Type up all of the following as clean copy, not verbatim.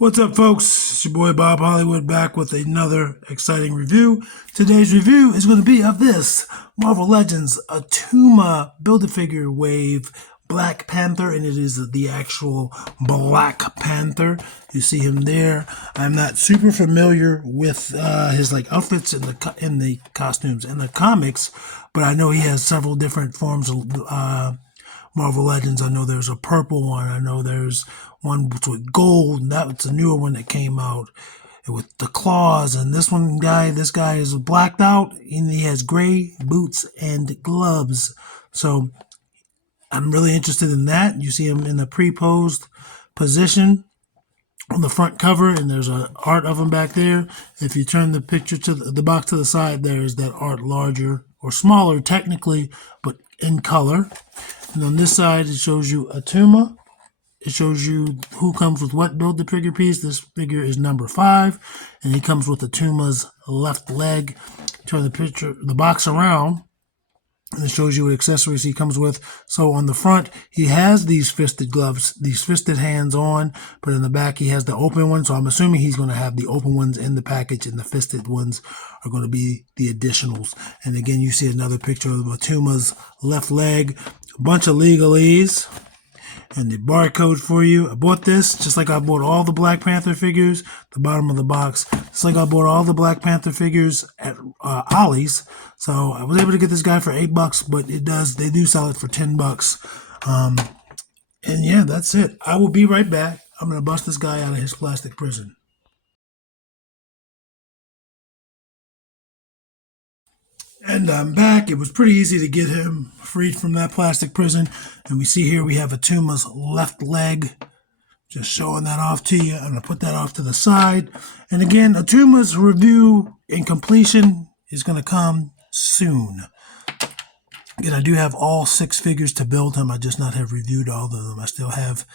What's up, folks? It's your boy Bob Hollywood back with another exciting review. Today's review is going to be of this Marvel Legends Atuma Build-A-Figure Wave Black Panther, and it is the actual Black Panther. You see him there. I'm not super familiar with his outfits in the costumes in the comics, but I know he has several different forms of Marvel Legends. I know there's a purple one. I know there's one with gold, and that's a newer one that came out with the claws. And this guy is blacked out, and he has gray boots and gloves. So I'm really interested in that. You see him in the pre-posed position on the front cover, and there's an art of him back there. If you turn the picture to the box to the side, there is that art larger or smaller technically, but in color. And on this side, it shows you Atuma. It shows you who comes with what Build-A-Figure piece. This figure is number 5, and he comes with Atuma's left leg. Turn the box around, and it shows you what accessories he comes with. So on the front, he has these fisted gloves, these fisted hands on, but in the back, he has the open ones. So I'm assuming he's going to have the open ones in the package, and the fisted ones are going to be the additionals. And again, you see another picture of Atuma's left leg, a bunch of legalese, and the barcode for you. I bought this just like I bought all the Black Panther figures, the bottom of the box, just like I bought all the Black Panther figures at Ollie's. So I was able to get this guy for $8, but they do sell it for $10. And yeah, that's it. I will be right back. I'm going to bust this guy out of his plastic prison. And I'm back. It was pretty easy to get him freed from that plastic prison. And we see here we have Atuma's left leg. Just showing that off to you. I'm going to put that off to the side. And again, Atuma's review and completion is going to come soon. Again, I do have all 6 figures to build him. I just not have reviewed all of them. I still have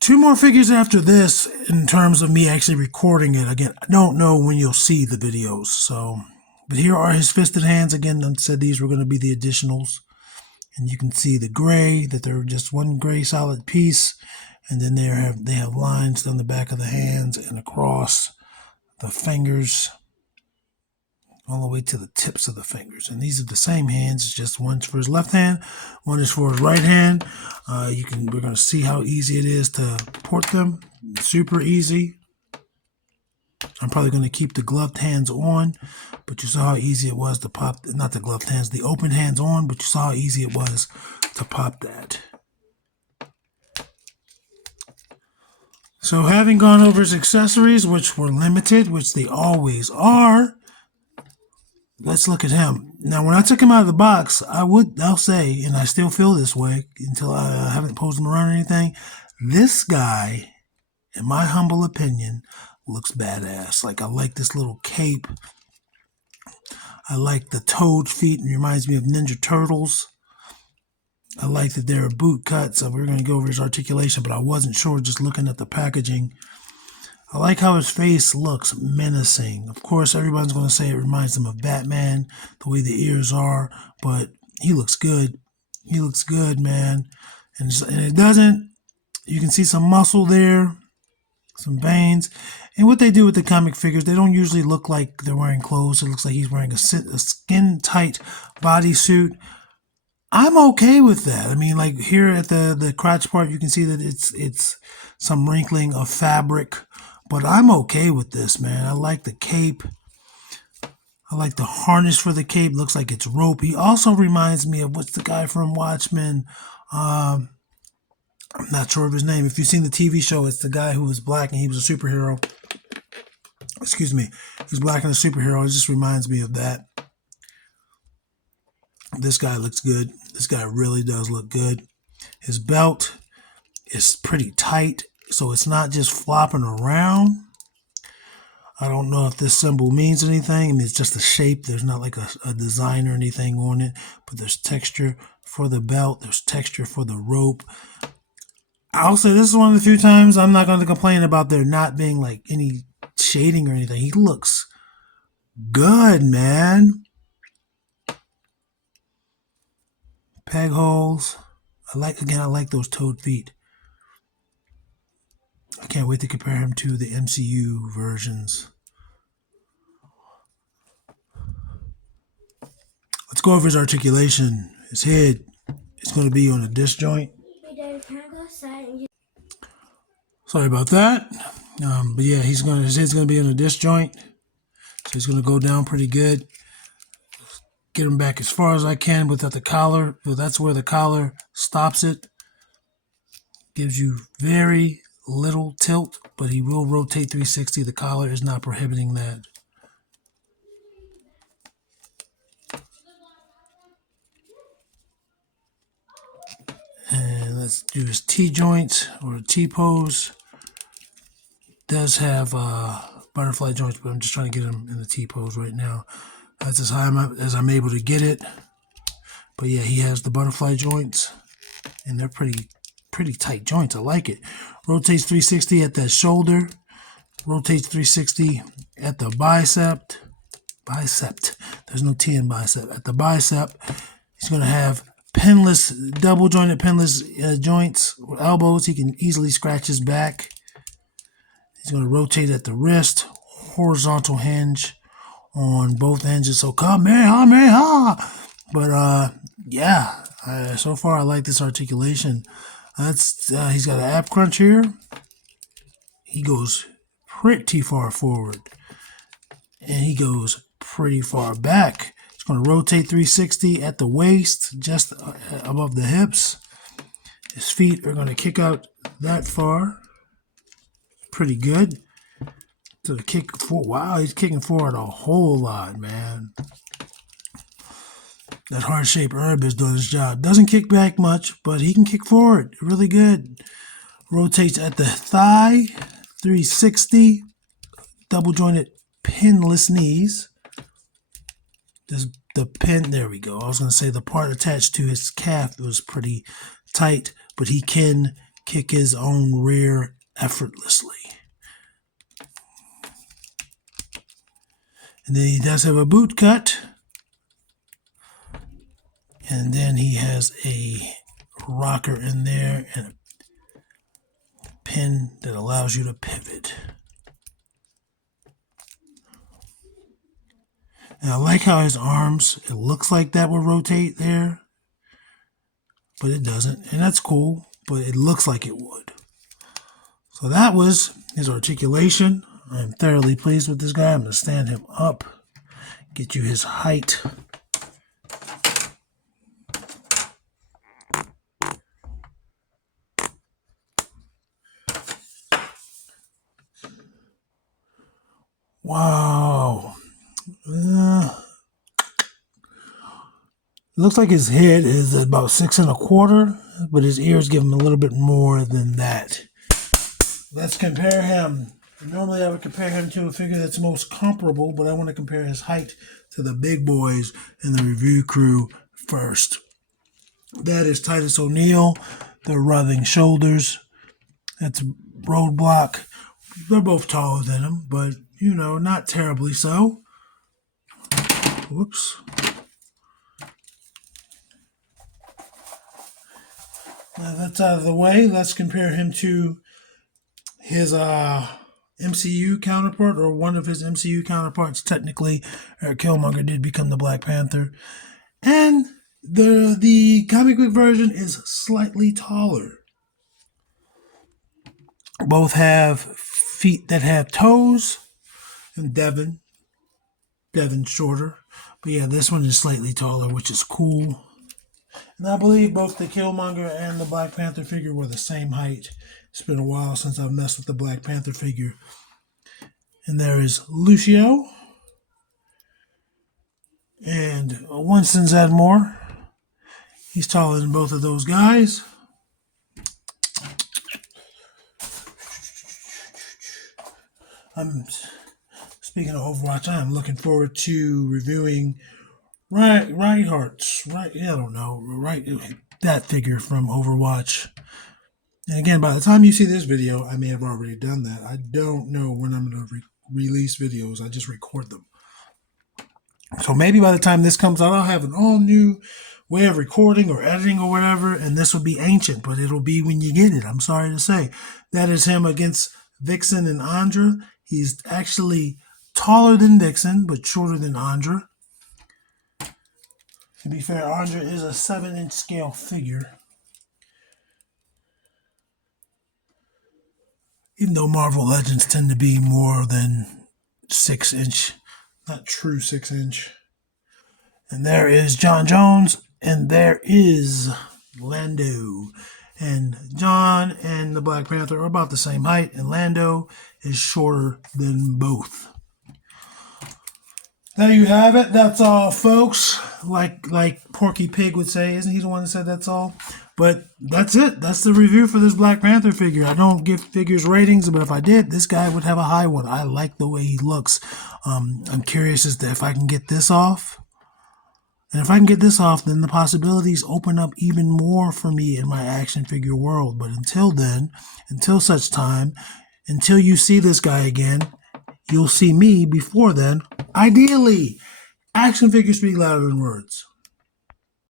2 more figures after this in terms of me actually recording it. Again, I don't know when you'll see the videos. But here are his fisted hands. Again, I said these were going to be the additionals. And you can see the gray, that they're just one gray solid piece. And then they have lines down the back of the hands and across the fingers, all the way to the tips of the fingers. And these are the same hands. It's just one's for his left hand, one is for his right hand. We're going to see how easy it is to port them. Super easy. I'm probably going to keep the gloved hands on, but you saw how easy it was to pop, not the gloved hands, the open hands on, but you saw how easy it was to pop that. So having gone over his accessories, which were limited, which they always are, let's look at him. Now, when I took him out of the box, I'll say, and I still feel this way until I haven't posed him around or anything, this guy, in my humble opinion, looks badass. Like, I like this little cape. I like the toad feet. It reminds me of Ninja Turtles. I like that they're a boot cut, so we're going to go over his articulation, but I wasn't sure just looking at the packaging. I like how his face looks menacing. Of course, everyone's going to say it reminds them of Batman, the way the ears are, but he looks good. He looks good, man. And it doesn't, you can see some muscle there, some veins. And what they do with the comic figures, they don't usually look like they're wearing clothes. It looks like he's wearing a skin-tight bodysuit. I'm okay with that. I mean, like here at the crotch part, you can see that it's some wrinkling of fabric, but I'm okay with this, man. I like the cape. I like the harness for the cape. Looks like it's rope. He also reminds me of what's the guy from Watchmen? I'm not sure of his name. If you've seen the TV show, it's the guy who was black and he was a superhero. Excuse me. He's black and a superhero. It just reminds me of that. This guy looks good. This guy really does look good. His belt is pretty tight, so it's not just flopping around. I don't know if this symbol means anything. I mean, it's just a shape. There's not like a design or anything on it, but there's texture for the belt. There's texture for the rope. I'll say this is one of the few times I'm not going to complain about there not being like any shading or anything. He looks good, man. Peg holes. I like those toad feet. I can't wait to compare him to the MCU versions. Let's go over his articulation. His head is going to be on a disc joint. Hey, Daddy, can I go outside and Sorry about that. But yeah, his head's going to be on a disc joint. So he's going to go down pretty good. Get him back as far as I can without the collar. So that's where the collar stops it. Gives you very little tilt, but he will rotate 360. The collar is not prohibiting that. And let's do his T-joints or T-pose. Does have butterfly joints, but I'm just trying to get him in the T-pose right now. That's as high as I'm able to get it. But yeah, he has the butterfly joints, and they're pretty tight joints. I like it. Rotates 360 at that shoulder. Rotates 360 at the bicep. There's no T in bicep. At the bicep, he's going to have pinless, double jointed pinless joints with elbows. He can easily scratch his back. He's going to rotate at the wrist, horizontal hinge on both hinges. So Kamehameha! But yeah, so far I like this articulation. He's got an ab crunch here. He goes pretty far forward, and he goes pretty far back. It's going to rotate 360 at the waist, just above the hips. His feet are going to kick out that far. Pretty good. So the kick forward, wow, he's kicking forward a whole lot, man. That heart-shaped herb is doing his job. Doesn't kick back much, but he can kick forward really good. Rotates at the thigh, 360. Double jointed pinless knees. The pin, there we go. I was going to say the part attached to his calf was pretty tight, but he can kick his own rear effortlessly. And then he does have a boot cut. And then he has a rocker in there and a pin that allows you to pivot. And I like how his arms, it looks like that will rotate there, but it doesn't. And that's cool, but it looks like it would. So that was his articulation. I'm thoroughly pleased with this guy. I'm going to stand him up, get you his height. Wow. Looks like his head is about 6 1/4, but his ears give him a little bit more than that. Let's compare him. Normally I would compare him to a figure that's most comparable, but I want to compare his height to the big boys in the review crew first. That is Titus O'Neil, the Ruthing Shoulders. That's Roadblock. They're both taller than him, but, you know, not terribly so. Whoops. Now that's out of the way. Let's compare him to his MCU counterpart, or one of his MCU counterparts. Technically, Killmonger did become the Black Panther. And the comic book version is slightly taller. Both have feet that have toes, and Devin shorter. But yeah, this one is slightly taller, which is cool. And I believe both the Killmonger and the Black Panther figure were the same height. It's been a while since I've messed with the Black Panther figure. And there is Lucio and Winston Zeddemore. He's taller than both of those guys. Speaking of Overwatch, I'm looking forward to reviewing that figure from Overwatch. And again, by the time you see this video, I may have already done that. I don't know when I'm going to release videos. I just record them. So maybe by the time this comes out, I'll have an all new way of recording or editing or whatever, and this will be ancient, but it'll be when you get it. I'm sorry to say. That is him against Vixen and Andra. He's actually taller than Vixen, but shorter than Andra. To be fair, Andra is a 7-inch scale figure. Even though Marvel Legends tend to be more than 6-inch, not true 6-inch. And there is John Jones, and there is Lando. And John and the Black Panther are about the same height, and Lando is shorter than both. There you have it. That's all, folks. Like Porky Pig would say. Isn't he the one that said that's all? But that's it. That's the review for this Black Panther figure. I don't give figures ratings, but if I did, this guy would have a high one. I like the way he looks. I'm curious as to if I can get this off. And if I can get this off, then the possibilities open up even more for me in my action figure world. But until then, until such time, until you see this guy again, you'll see me before then. Ideally, action figures speak louder than words.